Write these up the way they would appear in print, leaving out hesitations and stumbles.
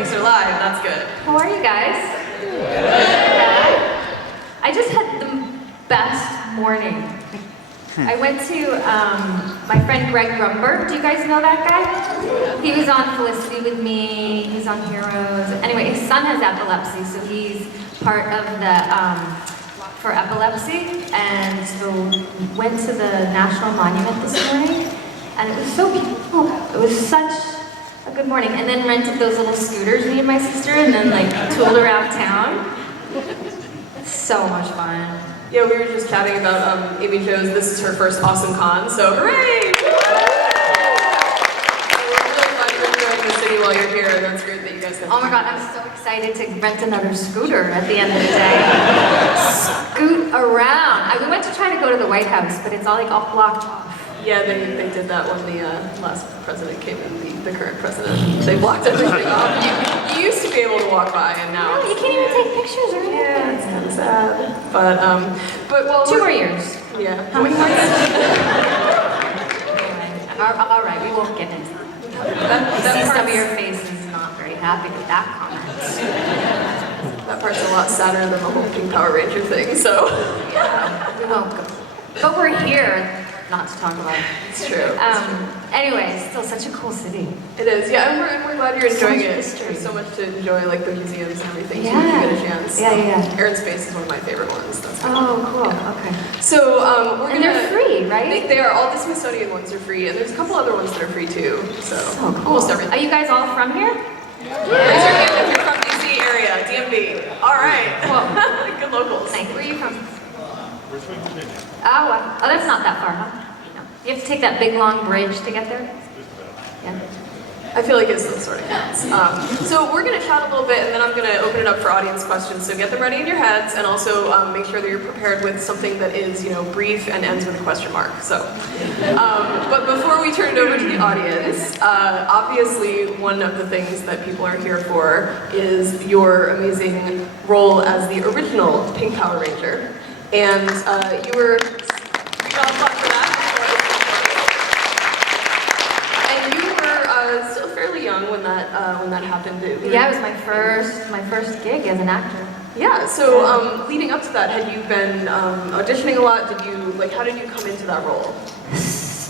mics are live, that's good. How are you guys? Yeah. I just had the best morning. I went to my friend Greg Grumber. Do you guys know that guy? He was on Felicity with me. He's on Heroes. Anyway, his son has epilepsy, so he's part of the for epilepsy. And so went to the National Monument this morning, and it was so beautiful. It was such a good morning. And then rented those little scooters, me and my sister, and then like tooled around town. It's so much fun. Yeah, we were just chatting about Amy Jo's, this is her first awesome con, so hooray! We're really glad you're enjoying the city while you're here, and that's great that you guys have. Oh my god, I'm so excited to rent another scooter at the end of the day. Scoot around. We went to try to go to the White House, but it's all blocked off. Yeah, they did that when the last president came in, the current president. They blocked everything off. You used to be able to walk by, and now You can't even take pictures or anything. yeah, it's kind of sad. But well, 2 more years. Yeah. How many more years? All right, we won't get into that. I see some of your faces not very happy with that comment. That part's a lot sadder than the whole Pink Power Ranger thing, so. Yeah, we won't go. But we're here not to talk about it. It's true. Anyway, still such a cool city. It is, yeah, and we're glad you're enjoying much it. history. There's so much to enjoy, like the museums and everything, Yeah. so if you get a chance. Yeah. Aaron's Space is one of my favorite ones. That's cool. Oh, cool. Yeah. Okay. So we're And they're free, right? They are. All the Smithsonian ones are free, and there's a couple other ones that are free too. So So cool. almost everything. Are you guys all from here? Raise your hand if you're from DC area, DMV. All right. Cool. Good locals. Nice. Where are you from? Oh, wow. Oh, that's not that far, huh? No. You have to take that big long bridge to get there? Yeah. I feel like it still sort of counts. So we're going to chat a little bit, and then I'm going to open it up for audience questions. So get them ready in your heads, and also make sure that you're prepared with something that is, brief and ends with a question mark. So, but before we turn it over to the audience, obviously one of the things that people are here for is your amazing role as the original Pink Power Ranger, and you were. We got applause for that. Still fairly young when that happened. Yeah, it was my first gig as an actor. Yeah. So leading up to that, had you been auditioning a lot? How did you come into that role?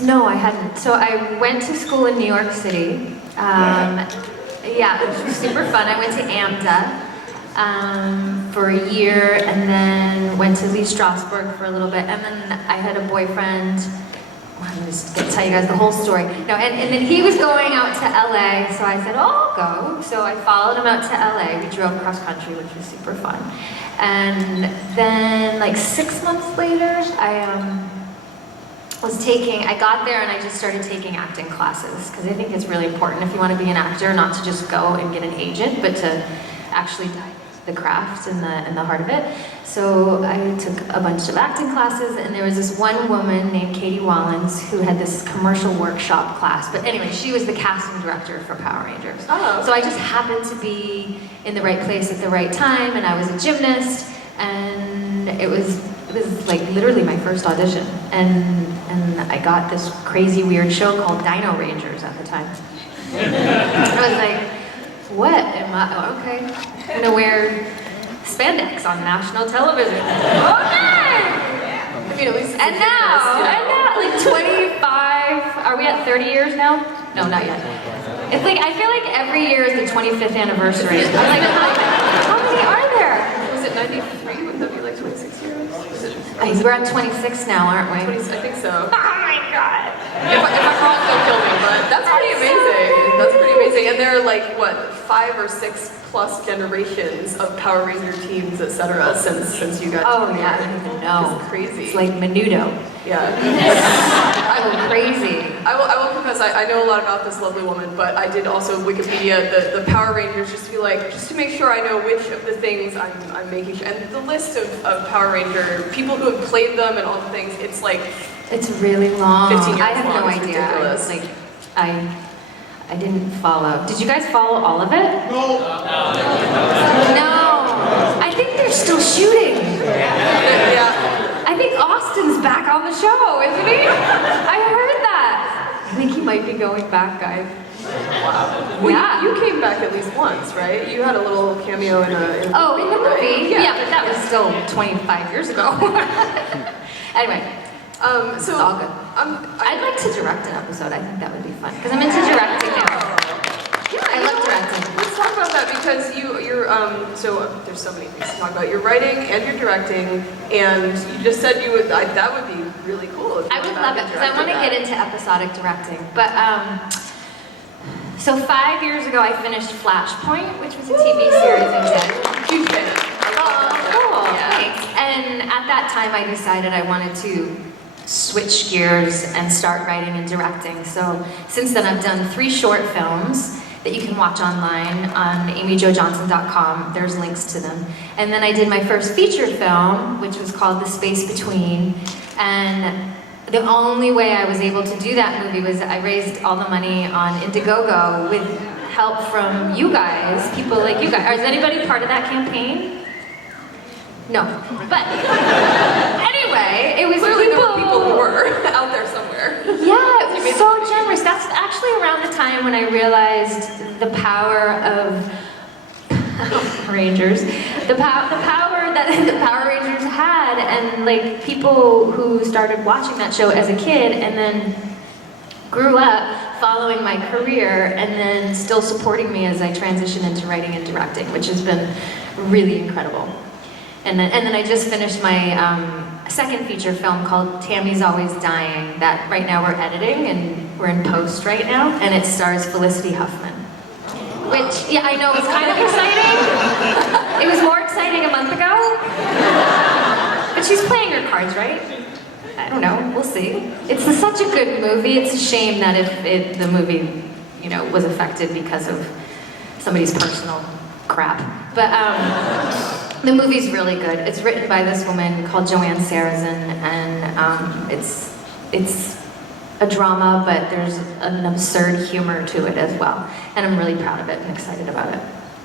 No, I hadn't. So I went to school in New York City. Yeah, it was super fun. I went to AMDA for a year, and then went to Lee Strasberg for a little bit, and then I had a boyfriend. I'm just going to tell you guys the whole story. No, and then he was going out to LA, so I said, oh, I'll go. So I followed him out to LA. We drove cross country, which was super fun. And then, like 6 months later, I got there and I just started taking acting classes, because I think it's really important if you want to be an actor, not to just go and get an agent, but to actually dive the craft and the heart of it. So I took a bunch of acting classes, and there was this one woman named Katie Wallens who had this commercial workshop class. But anyway, she was the casting director for Power Rangers. Oh. So I just happened to be in the right place at the right time, and I was a gymnast, and it was like literally my first audition. And I got this crazy weird show called Dino Rangers at the time. I was like, what am I, okay, I'm gonna wear spandex on national television. Okay! I mean, at least. And now, like 25, are we at 30 years now? No, not yet. It's like, I feel like every year is the 25th anniversary. I'm like, how many are there? Was it 93? Would that be like 26 years? We're at 26 now, aren't we? 20, I think so. Oh my god! If I'm wrong, don't kill me, but that's pretty amazing. That's pretty amazing. And there are like, what, 5 or 6 plus generations of Power Ranger teams, etc. since you got Oh to yeah, I don't even know. It's crazy. It's like Menudo. Yeah. I go crazy. I will confess, I know a lot about this lovely woman, but I did also Wikipedia the Power Rangers just to make sure I know which of the things I'm making sure. And the list of Power Ranger people who have played them and all the things, it's like It's really long. 15 years I have long. no It's idea. ridiculous. Like I didn't follow. Did you guys follow all of it? No. I think they're still shooting. Yeah. I think Austin's back on the show, isn't he? I heard that. I think he might be going back, guys. Wow. Well, Yeah. you came back at least once, right? You had a little cameo in a Oh, in the movie? Right? Yeah, but that was still 25 years ago. Anyway, So it's all good. I'd like to direct an episode. I think that would be fun. Because I'm into directing now. Yeah, I love directing. Let's talk about that because you're so there's so many things to talk about. You're writing and you're directing, and you just said you would. That would be really cool. If you I would went love back it and because I want to directed get into episodic directing. But so 5 years ago, I finished Flashpoint, which was a TV series I did. that. Huge fan. Oh, cool. Yeah. Thanks. And at that time, I decided I wanted to switch gears and start writing and directing. So since then, I've done 3 short films that you can watch online on amyjojohnson.com. There's links to them. And then I did my first feature film, which was called The Space Between. And the only way I was able to do that movie was I raised all the money on Indiegogo with help from you guys, people like you guys. Is anybody part of that campaign? No. But anyway, it was Clearly there were people who were out there somewhere. Yeah, it was so generous. That's actually around the time when I realized the power of Rangers, the power that the Power Rangers had, and like people who started watching that show as a kid and then grew up following my career and then still supporting me as I transitioned into writing and directing, which has been really incredible. And then I just finished my second feature film called Tammy's Always Dying, that right now we're editing and we're in post right now, and it stars Felicity Huffman. Which, yeah, I know, it's kind of exciting. It was more exciting a month ago. But she's playing her cards right. I don't know, we'll see. It's such a good movie. It's a shame that if the movie, you know, was affected because of somebody's personal crap. But the movie's really good. It's written by this woman called Joanne Sarrazin, and it's a drama, but there's an absurd humor to it as well. And I'm really proud of it and excited about it.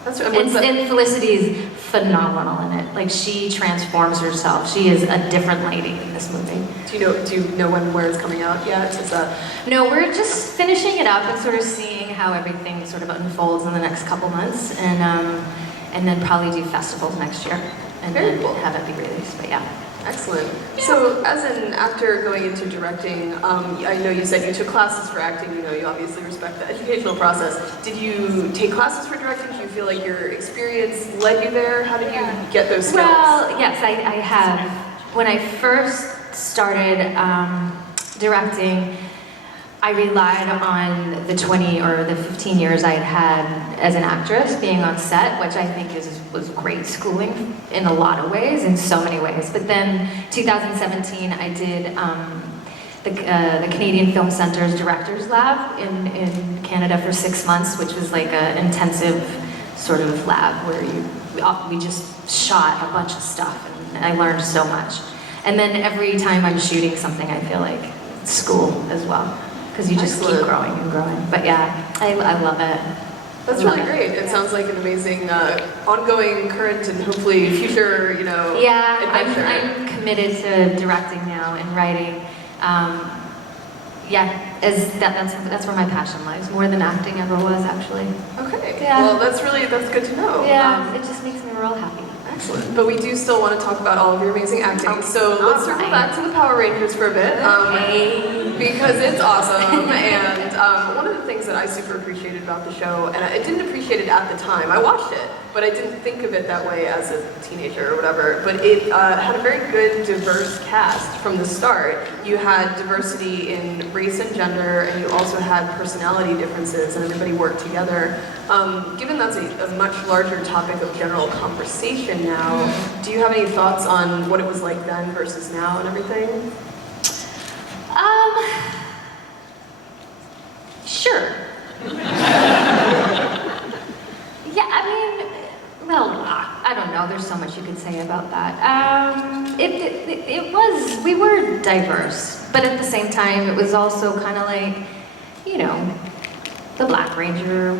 That's And Felicity's phenomenal in it. Like, she transforms herself. She is a different lady in this movie. Do you know where it's coming out yet? Is that... No, we're just finishing it up and sort of seeing how everything sort of unfolds in the next couple months, and then probably do festivals next year, and Very then cool. have it be released. But yeah. Excellent. So, as an actor going into directing, I know you said you took classes for acting. You know, you obviously respect the educational process. Did you take classes for directing? Do you feel like your experience led you there? How did you get those skills? Well, yes, I have. When I first started directing, I relied on the 20 or the 15 years I had had as an actress, being on set, which I think was great schooling in a lot of ways, in so many ways. But then 2017, I did the Canadian Film Centre's Directors Lab in Canada for 6 months, which was like an intensive sort of lab where we just shot a bunch of stuff, and I learned so much. And then every time I'm shooting something, I feel like it's school as well, because you just keep growing and growing. But yeah, I love it. That's really great. It sounds like an amazing, ongoing, current, and hopefully future, adventure. Yeah, I'm committed to directing now and writing. That's where my passion lies, more than acting ever was, actually. Okay. Yeah. Well, that's good to know. Yeah, it just makes me real happy. Excellent. But we do still want to talk about all of your amazing acting. So let's circle back to the Power Rangers for a bit. Because it's awesome. And one of the things that I super appreciated about the show, and I didn't appreciate it at the time, I watched it, but I didn't think of it that way as a teenager or whatever, but it had a very good, diverse cast from the start. You had diversity in race and gender, and you also had personality differences, and everybody worked together. Given that's a much larger topic of general conversation now, do you have any thoughts on what it was like then versus now and everything? Sure. Yeah, I mean, well, I don't know. There's so much you could say about that. We were diverse, but at the same time, it was also kind of like, the Black Ranger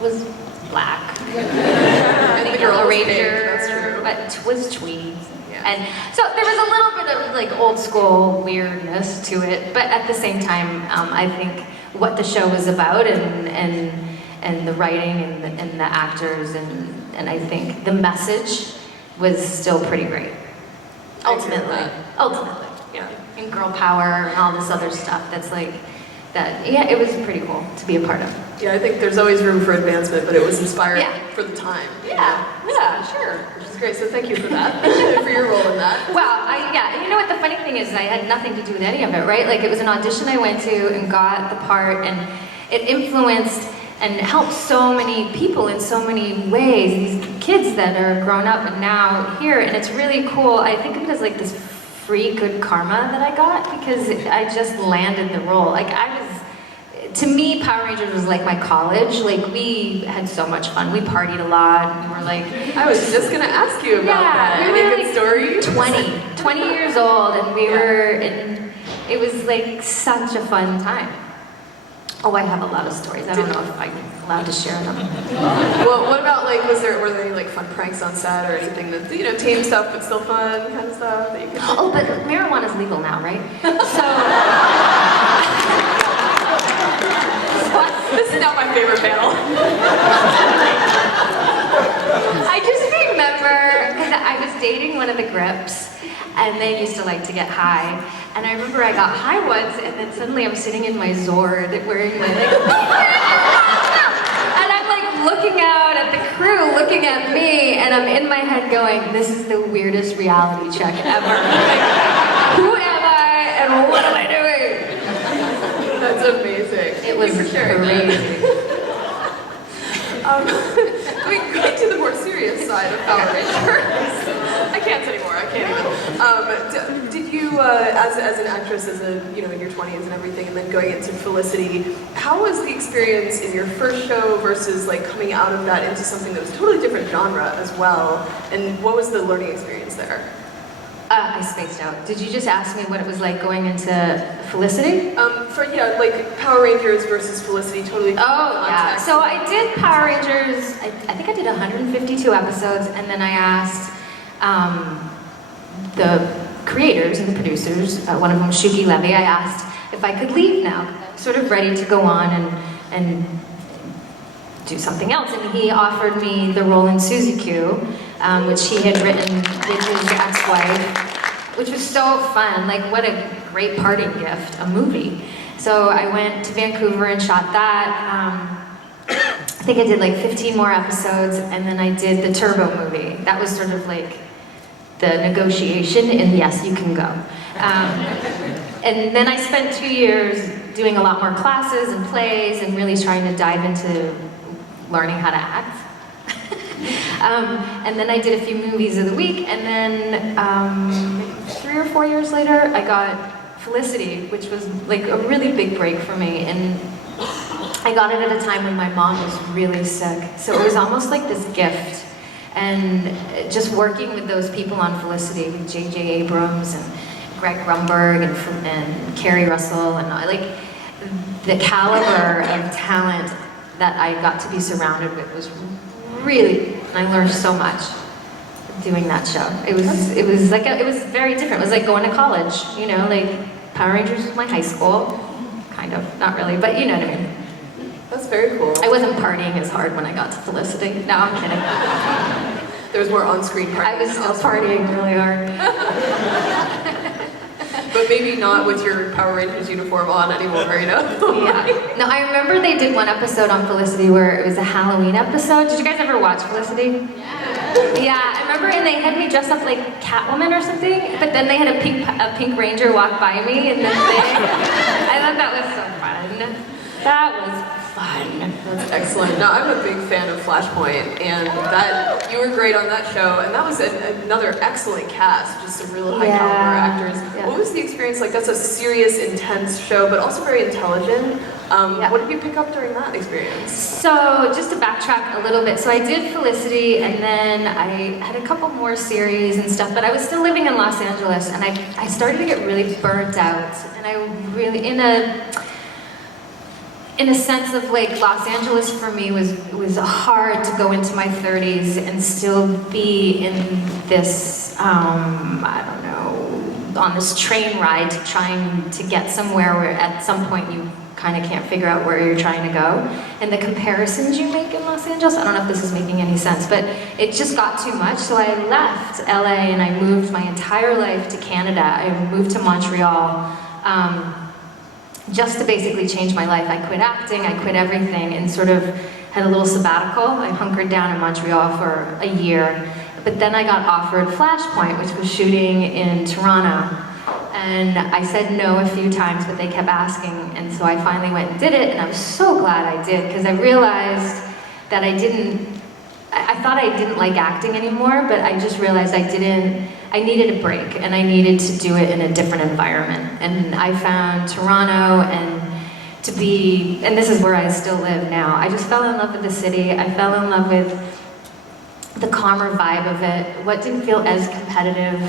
was black. And the Girl Ranger, that's true. but was tweed. Yeah. And so there was a little bit of like old school weirdness to it, but at the same time, I think what the show was about and the writing and the actors and I think the message was still pretty great. Ultimately. Yeah. And girl power and all this other stuff that's like, that, yeah, it was pretty cool to be a part of. Yeah, I think there's always room for advancement, but it was inspiring Yeah. for the time. Yeah, sure. Which is great, so thank you for that, for your role in that. Well, yeah, you know what the funny thing is, I had nothing to do with any of it, right? Like it was an audition I went to and got the part, and it influenced and helped so many people in so many ways, these kids that are grown up and now here, and it's really cool. I think of it as like this free good karma that I got because I just landed the role. Like to me, Power Rangers was like my college. Like we had so much fun. We partied a lot. We were like, I was just gonna ask you about that. we Any were good like stories? 20 years old, and we were, and it was like such a fun time. Oh, I have a lot of stories. I don't know if I'm allowed to share them. Well, what about like, were there any like fun pranks on set or anything that, you know, tame stuff but still fun kind of stuff that you could do? Oh, but marijuana's legal now, right? So. This is now my favorite panel. I just remember, because I was dating one of the grips, and they used to like to get high. And I remember I got high once, and then suddenly I'm sitting in my Zord wearing my like, and I'm like looking out at the crew, looking at me, and I'm in my head going, this is the weirdest reality check ever. Like, who am I, and what am I doing? That's amazing. It was Thank you for sharing crazy. Going to the more serious side of Power Rangers. I can't anymore. I can't even. Did you, as an actress, in your 20s and everything, and then going into Felicity, how was the experience in your first show versus like coming out of that into something that was totally different genre as well? And what was the learning experience there? I spaced out. Did you just ask me what it was like going into Felicity? Like Power Rangers versus Felicity, totally different context. So I did Power Rangers, I think I did 152 episodes, and then I asked the creators and the producers, one of them, Shuki Levy, I asked if I could leave now. I was sort of ready to go on and do something else, and he offered me the role in Suzy Q, which he had written with his ex-wife, which was so fun. Like, what a great parting gift, a movie. So I went to Vancouver and shot that. I think I did like 15 more episodes, and then I did the Turbo movie. That was sort of like the negotiation, and yes, you can go. And then I spent 2 years doing a lot more classes and plays and really trying to dive into learning how to act. And then I did a few movies of the week, and then 3 or 4 years later, I got Felicity, which was like a really big break for me. And I got it at a time when my mom was really sick. So it was almost like this gift. And just working with those people on Felicity, with J.J. Abrams and Greg Grumberg and Carrie Russell, and like the caliber of talent that I got to be surrounded with was really, and I learned so much doing that show. It was very different. It was like going to college, you know, like Power Rangers was my high school, kind of, not really, but you know what I mean. That's very cool. I wasn't partying as hard when I got to Felicity. No, I'm kidding. There was more on-screen partying. I was still partying really hard. But maybe not with your Power Rangers uniform on anymore, you know? Yeah. No, I remember they did one episode on Felicity where it was a Halloween episode. Did you guys ever watch Felicity? Yeah, I remember, and they had me dress up like Catwoman or something, but then they had a pink ranger walk by me in the thing. I thought that was so fun. That was fun. That's excellent. No, I'm a big fan of Flashpoint, and that you were great on that show, and that was another excellent cast, just some real high caliber actors. Yeah. What was the experience like? That's a serious, intense show, but also very intelligent. What did you pick up during that experience? So, just to backtrack a little bit, so I did Felicity, and then I had a couple more series and stuff, but I was still living in Los Angeles, and I started to get really burnt out, and I really, in a sense of like Los Angeles for me was hard to go into my 30s and still be in this, I don't know, on this train ride trying to get somewhere where at some point you kind of can't figure out where you're trying to go. And the comparisons you make in Los Angeles, I don't know if this is making any sense, but it just got too much. So I left LA and I moved my entire life to Canada. I moved to Montreal just to basically change my life. I quit acting, I quit everything, and sort of had a little sabbatical. I hunkered down in Montreal for a year. But then I got offered Flashpoint, which was shooting in Toronto. And I said no a few times, but they kept asking. And so I finally went and did it, and I was so glad I did, because I realized that I thought I didn't like acting anymore, but I just realized I needed a break, and I needed to do it in a different environment. And I found Toronto, and this is where I still live now. I just fell in love with the city. I fell in love with the calmer vibe of it, what didn't feel as competitive.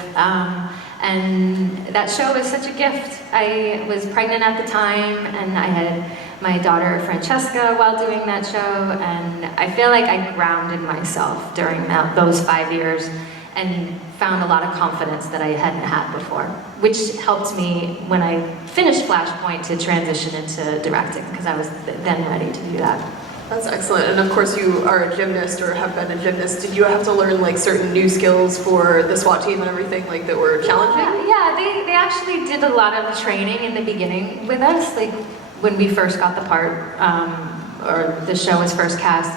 And that show was such a gift. I was pregnant at the time, and I had my daughter Francesca while doing that show, and I feel like I grounded myself during those 5 years and found a lot of confidence that I hadn't had before, which helped me when I finished Flashpoint to transition into directing, because I was then ready to do that. That's excellent. And of course you are a gymnast or have been a gymnast. Did you have to learn like certain new skills for the SWAT team and everything like that were challenging? Yeah, they actually did a lot of training in the beginning with us. Like when we first got the part, or the show was first cast,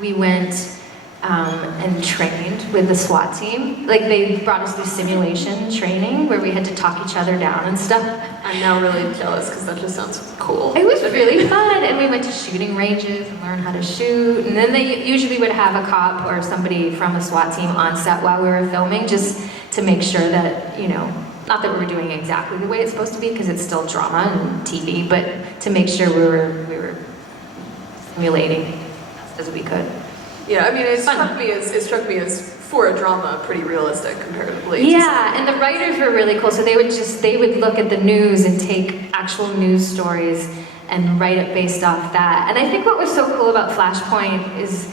we went and trained with the SWAT team. Like they brought us through simulation training where we had to talk each other down and stuff. I'm now really jealous because that just sounds cool. It was really fun, and we went to shooting ranges and learned how to shoot. And then they usually would have a cop or somebody from a SWAT team on set while we were filming, just to make sure that, you know, not that we were doing exactly the way it's supposed to be, because it's still drama and TV, but to make sure we were simulating as we could. Yeah, I mean, it struck me as for a drama pretty realistic comparatively. Yeah, and the writers were really cool. So they would look at the news and take actual news stories and write it based off that. And I think what was so cool about Flashpoint is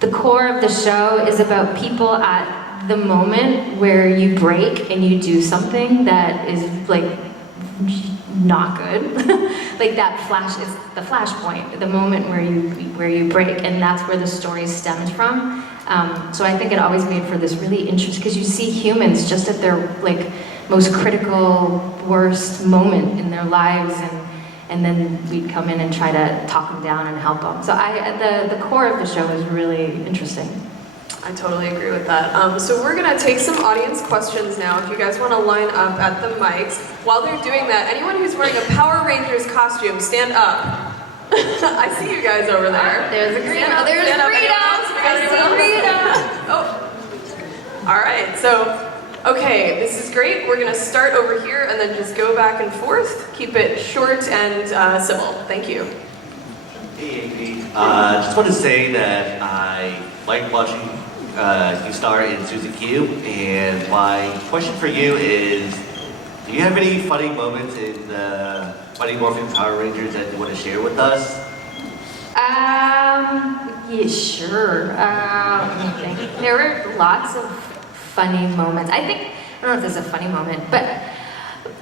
the core of the show is about people at the moment where you break and you do something that is like not good. Like that flash is the flashpoint, the moment where you break, and that's where the story stemmed from. So I think it always made for this really interesting, because you see humans just at their like most critical, worst moment in their lives, and then we'd come in and try to talk them down and help them. So the core of the show is really interesting. I totally agree with that. So we're gonna take some audience questions now. If you guys wanna line up at the mics. While they're doing that, anyone who's wearing a Power Rangers costume, stand up. I see you guys over there. There's a green. Stand up, There's stand up. Rita. Oh. All right, so, okay, this is great. We're gonna start over here and then just go back and forth. Keep it short and civil. Thank you. Hey, Amy. Just want to say that I like watching you star in Susie Q, and my question for you is, do you have any funny moments in Mighty Morphin Power Rangers that you want to share with us? Yeah, sure. Let me think. There were lots of funny moments. I don't know if there's a funny moment, but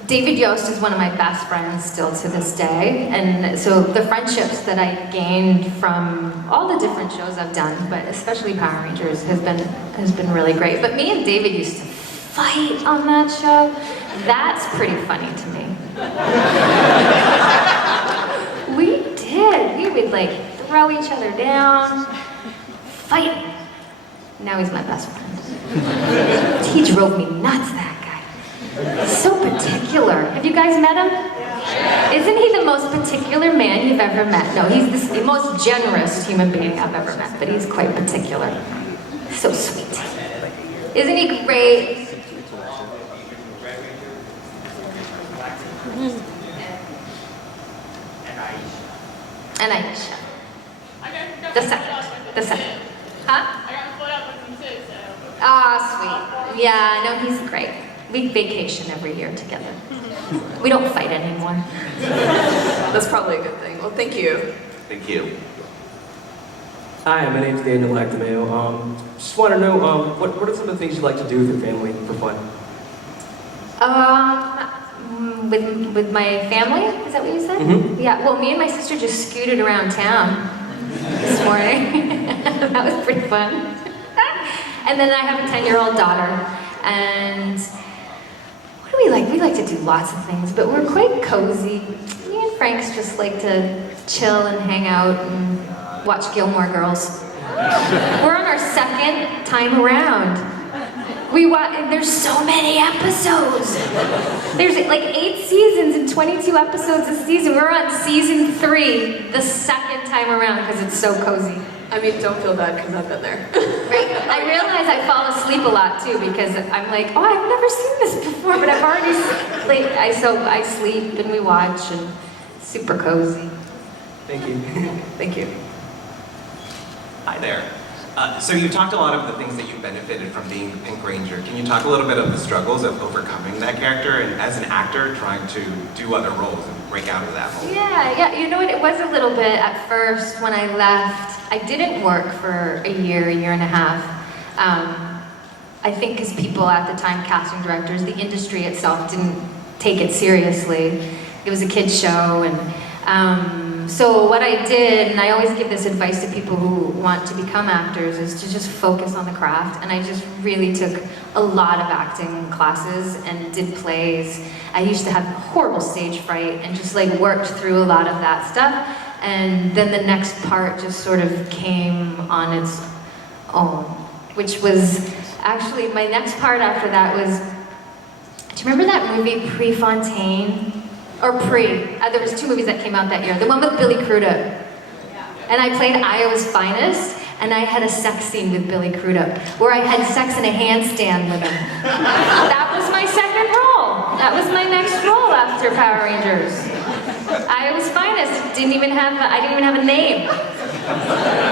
David Yost is one of my best friends still to this day, and so the friendships that I gained from all the different shows I've done, but especially Power Rangers, has been really great. But me and David used to fight on that show. That's pretty funny to me. We did. We would like throw each other down, fight. Now he's my best friend. He drove me nuts, that guy. So particular. Have you guys met him? Yeah. Isn't he the most particular man you've ever met? No, he's the most generous human being I've ever met, but he's quite particular. So sweet. Isn't he great? And Aisha. The second. Huh? I got split up with him too, so. Ah, sweet. Yeah, no, he's great. We vacation every year together. We don't fight anymore. That's probably a good thing. Well, thank you. Thank you. Hi, my name's Daniel Actameo. Just want to know, what are some of the things you like to do with your family for fun? with my family. Is that what you said? Mhm. Yeah. Well, me and my sister just scooted around town this morning. That was pretty fun. And then I have a 10-year-old daughter, and what do we like? We like to do lots of things, but we're quite cozy. Me and Frank's just like to chill and hang out and watch Gilmore Girls. We're on our second time around. There's so many episodes. There's like 8 seasons and 22 episodes a season. We're on season 3 the second time around because it's so cozy. I mean, don't feel bad because I've been there. Right? I realize I fall asleep a lot too because I'm like, oh, I've never seen this before, but I've already like I sleep and we watch and it's super cozy. Thank you. Thank you. Hi there. So you talked a lot of the things that you benefited from being in Granger. Can you talk a little bit of the struggles of overcoming that character and as an actor trying to do other roles and break out of that mold? Yeah, you know what, it was a little bit at first when I left. I didn't work for a year and a half. I think because people at the time, casting directors, the industry itself didn't take it seriously. It was a kid's show, and so what I did, and I always give this advice to people who want to become actors, is to just focus on the craft. And I just really took a lot of acting classes and did plays. I used to have horrible stage fright and just like worked through a lot of that stuff. And then the next part just sort of came on its own, which was actually, my next part after that was, do you remember that movie Prefontaine? Or there was 2 movies that came out that year. The one with Billy Crudup. And I played Iowa's Finest, and I had a sex scene with Billy Crudup, where I had sex in a handstand with him. That was my second role. That was my next role after Power Rangers. Iowa's Finest. I didn't even have a name.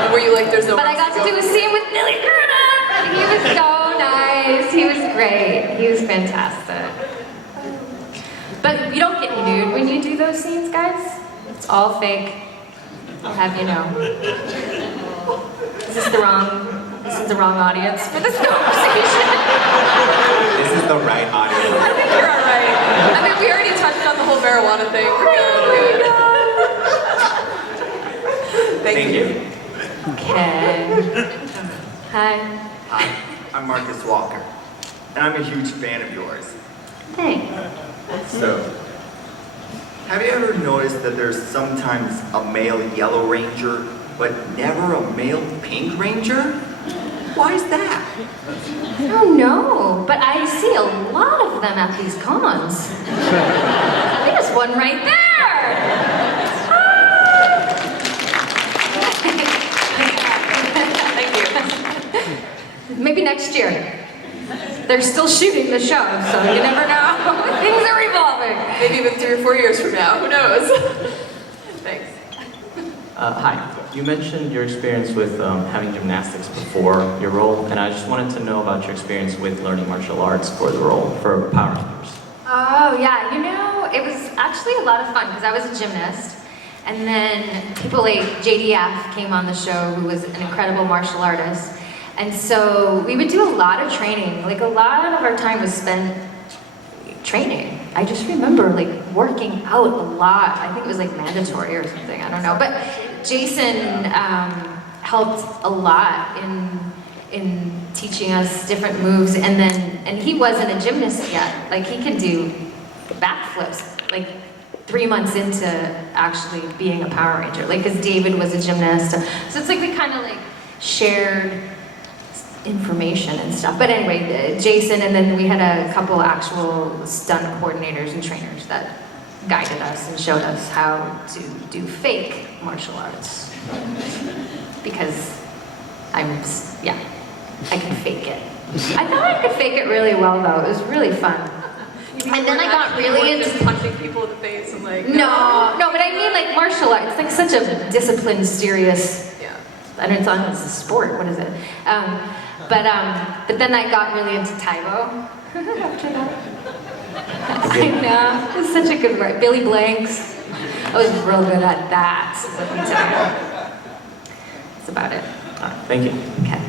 Were you like, there's no... But I got to do a scene with Billy Crudup! He was so nice. He was great. He was fantastic. But you don't get nude when you do those scenes, guys. It's all fake. I'll have you know. This is the wrong audience for this conversation. This is the right audience. I think you're all right. I mean, we already touched on the whole marijuana thing. We're good. Thank you. Okay. Hi. Hi, I'm Marcus Walker, and I'm a huge fan of yours. Thanks. So, have you ever noticed that there's sometimes a male Yellow Ranger, but never a male Pink Ranger? Why is that? I don't know, but I see a lot of them at these cons. There's one right there! Thank you. Maybe next year. They're still shooting the show, so you never know. Things are evolving. Maybe even 3 or 4 years from now. Who knows? Thanks. Hi. You mentioned your experience with having gymnastics before your role, and I just wanted to know about your experience with learning martial arts for the role for Power Rangers. Oh, yeah. You know, it was actually a lot of fun because I was a gymnast. And then people like JDF came on the show, who was an incredible martial artist. And so we would do a lot of training. Like a lot of our time was spent training. I just remember like working out a lot. I think it was like mandatory or something, I don't know. But Jason helped a lot in teaching us different moves. And he wasn't a gymnast yet. Like he could do backflips, like 3 months into actually being a Power Ranger. Like, because David was a gymnast. So it's like we kind of like shared information and stuff. But anyway, Jason, and then we had a couple actual stunt coordinators and trainers that guided us and showed us how to do fake martial arts. Because I can fake it. I thought I could fake it really well though. It was really fun. And then I got really into just punching people in the face and like... No, but I mean like martial arts. It's like such a disciplined, serious... Yeah. I don't know, it's a sport, what is it? But then I got really into Taibo after that. I know, it's such a good word. Billy Blanks. I was real good at that, let me tell you. That's about it. All right, thank you. Okay.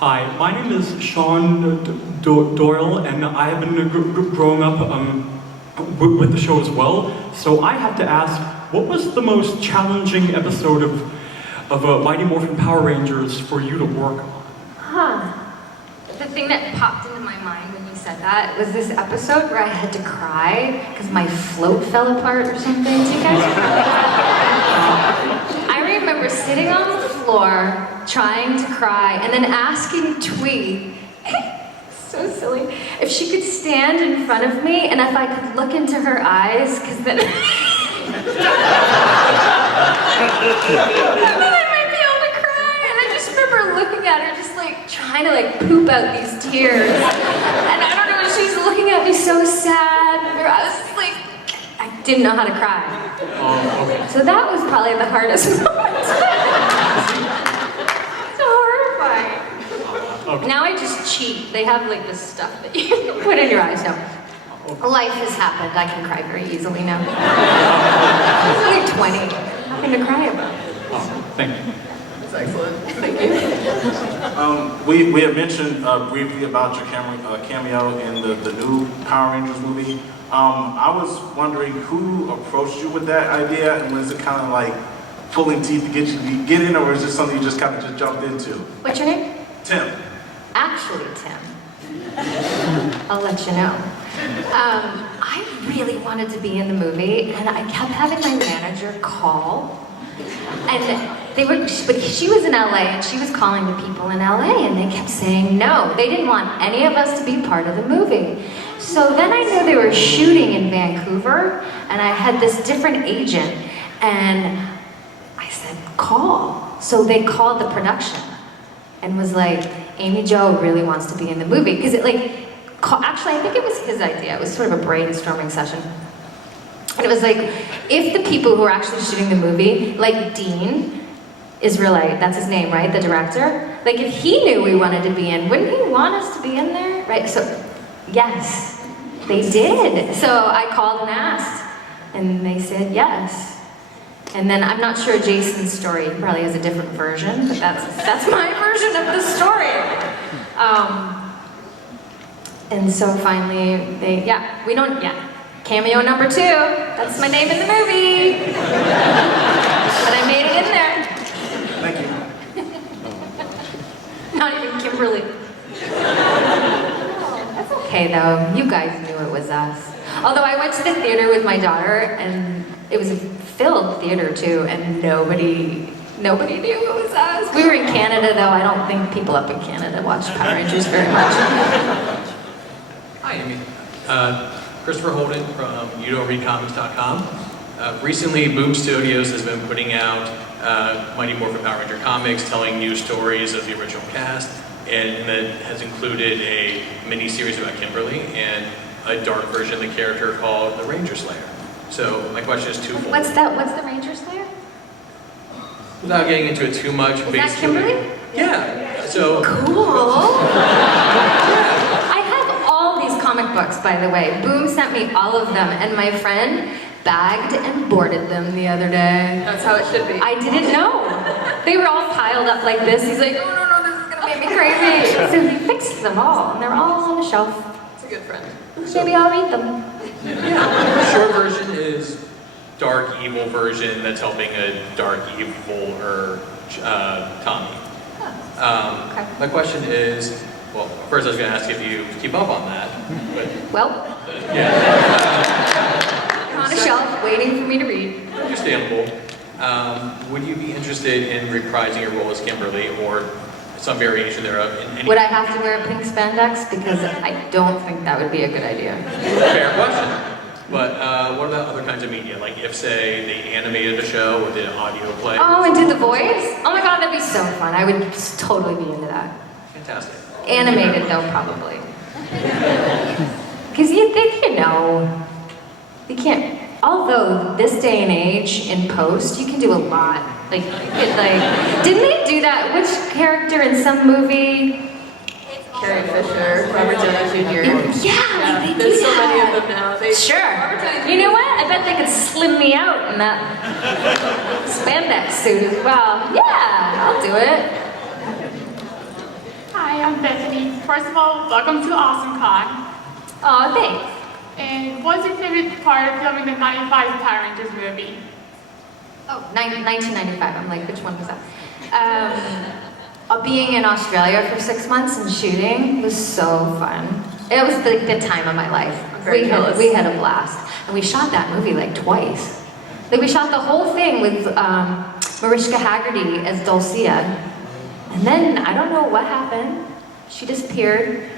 Hi, my name is Sean Doyle, and I have been growing up with the show as well. So I have to ask, what was the most challenging episode of Mighty Morphin Power Rangers for you to work on? Huh. The thing that popped into my mind when you said that was this episode where I had to cry because my float fell apart or something. Do you guys remember that? I remember sitting on the floor trying to cry and then asking Twee, so silly, if she could stand in front of me and if I could look into her eyes, because then I might be able to cry. And I just remember looking at her just like trying to like poop out these tears. And I don't know, she's looking at me so sad. I was just like, I didn't know how to cry. Oh, okay. So that was probably the hardest moment. It's horrifying. Okay. Now I just cheat. They have like this stuff that you can put in your eyes. No. Life has happened. I can cry very easily now. I'm only 20. Nothing to cry about. Oh, thank you. That's excellent. Thank you. We have mentioned briefly about your cameo in the new Power Rangers movie. I was wondering who approached you with that idea, and was it kind of like pulling teeth to get you to get in, or is it something you just kind of just jumped into? What's your name? Tim. Actually, Tim. I'll let you know. I really wanted to be in the movie, and I kept having my manager call. And but she was in LA, and she was calling the people in LA, and they kept saying no. They didn't want any of us to be part of the movie. So then I knew they were shooting in Vancouver, and I had this different agent, and I said, call. So they called the production, and was like, Amy Jo really wants to be in the movie. Because it like, actually I think it was his idea. It was sort of a brainstorming session. And it was like, if the people who are actually shooting the movie, like Dean Israelite, that's his name, right? The director? Like if he knew we wanted to be in, wouldn't he want us to be in there? Right? So, yes, they did. So I called and asked, and they said yes. And then I'm not sure Jason's story probably has a different version, but that's my version of the story. And so finally, cameo number 2. That's my name in the movie. But I made it in there. Thank you. Not even Kimberly. That's okay though. You guys knew it was us. Although I went to the theater with my daughter, and it was a filled theater too, and nobody knew it was us. We were in Canada though. I don't think people up in Canada watch Power Rangers very much. Hi, Amy. Christopher Holden from YouDon'tReadComics.com. Recently, Boom Studios has been putting out Mighty Morphin Power Ranger comics, telling new stories of the original cast, and that has included a mini-series about Kimberly and a dark version of the character called the Ranger Slayer. So my question is twofold. What's the Ranger Slayer? Without getting into it too much, Is basically. that Kimberly? Yeah. So. Cool. I have all these comic books, by the way. Boom sent me all of them, and my friend bagged and boarded them the other day. That's how it should be. I didn't know. They were all piled up like this. He's like, oh, no, this is gonna make me crazy. So he fixed them all, and they're all on the shelf. It's a good friend. Maybe I'll read them. Yeah, the short version is dark evil version that's helping a dark evil Tommy. Okay. My question is, well, first I was going to ask if you keep up on that, but Well, yeah, they're on a shelf waiting for me to read. understandable. Would you be interested in reprising your role as Kimberly or some variation thereof in any? Would I have to wear pink spandex? Because I don't think that would be a good idea. Fair question. But what about other kinds of media? Like if, say, they animated a show or did an audio play? Oh, and did the voice? Oh my god, that'd be so fun. I would totally be into that. Fantastic. Animated though, probably. Because you think, you can't, although this day and age in post, you can do a lot. Didn't they do that? Which character in some movie? Carrie Fisher, Robert Downey Jr. Yeah, they do There's so that. many of them now. Sure. You know what? I bet they could slim me out in that spandex suit as well. Yeah, I'll do it. Hi, I'm Bethany. First of all, welcome to AwesomeCon. Oh, thanks. And what's your favorite part of filming the 95 Power Rangers movie? Oh, 1995. I'm like, which one was that? Being in Australia for 6 months and shooting was so fun. It was like the time of my life. Very jealous. We had a blast. And we shot that movie like twice. Like we shot the whole thing with Mariska Hargitay as Dulcia. And then, I don't know what happened. She disappeared.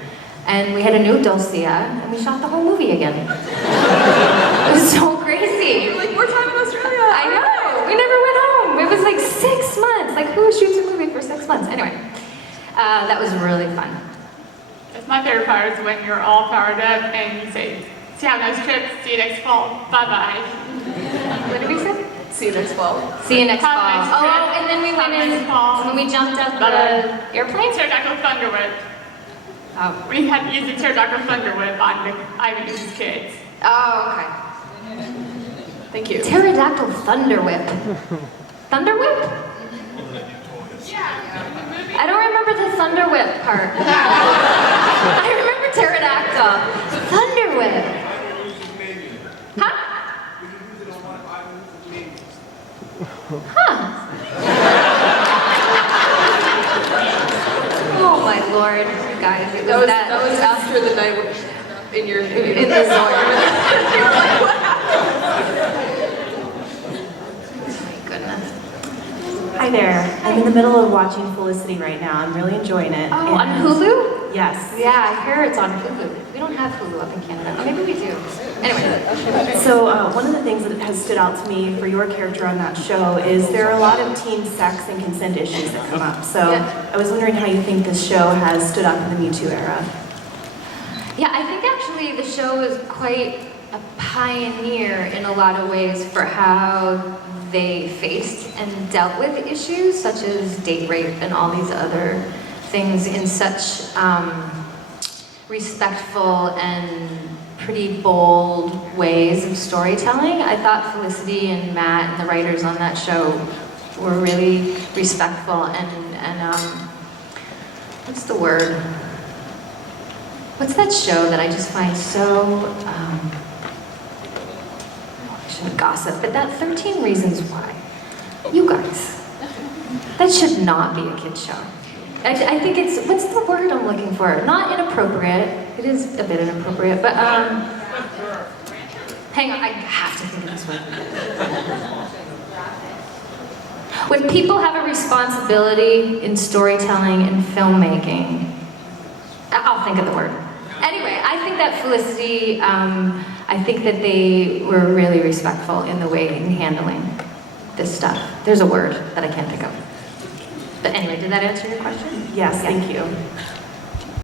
And we had a new Dulcia, and we shot the whole movie again. It was so crazy. You're like, more time in Australia. I know. We never went home. It was like 6 months. Like, who shoots a movie for 6 months? Anyway, that was really fun. That's my favorite part is when you're all powered up and you say, see you next trip, see you next fall, bye-bye. What did we say? See you next fall. See you next fall. Have a nice trip. Oh, and then we went Have a in, nice fall. when we jumped out Bye-bye. the airplane. Pterodactyl Thunder Whip. Oh. We had used the Pterodactyl Thunder Whip on Ivan Ooze's kids. Oh, okay. Thank you. Pterodactyl Thunder Whip. Thunder Whip? Yeah, I don't remember the Thunder Whip part. I remember Pterodactyl. Thunder Whip. Huh? Huh. Oh my lord, you guys. It was That was after the night in your in the zone. You were like, what happened? My goodness. Hi there. I'm in the middle of watching Felicity right now. I'm really enjoying it. Oh, on And- Hulu? Yes. Yeah, I hear it's on Hulu. We don't have Hulu up in Canada. Oh, maybe we do. Anyway. So one of the things that has stood out to me for your character on that show is there are a lot of teen sex and consent issues that come up. So Yeah. I was wondering how you think this show has stood up in the Me Too era. Yeah, I think actually the show is quite a pioneer in a lot of ways for how they faced and dealt with issues such as date rape and all these other things in such respectful and pretty bold ways of storytelling. I thought Felicity and Matt and the writers on that show were really respectful and what's the word? What's that show that I just find so, I shouldn't gossip, but that 13 Reasons Why. You guys, that should not be a kid's show. I think it's, what's the word I'm looking for? Not inappropriate. It is a bit inappropriate, but hang on, I have to think of this word. When people have a responsibility in storytelling and filmmaking, I'll think of the word. Anyway, I think that Felicity, I think that they were really respectful in the way in handling this stuff. There's a word that I can't think of. But anyway, did that answer your question? Yes, Yeah. thank you.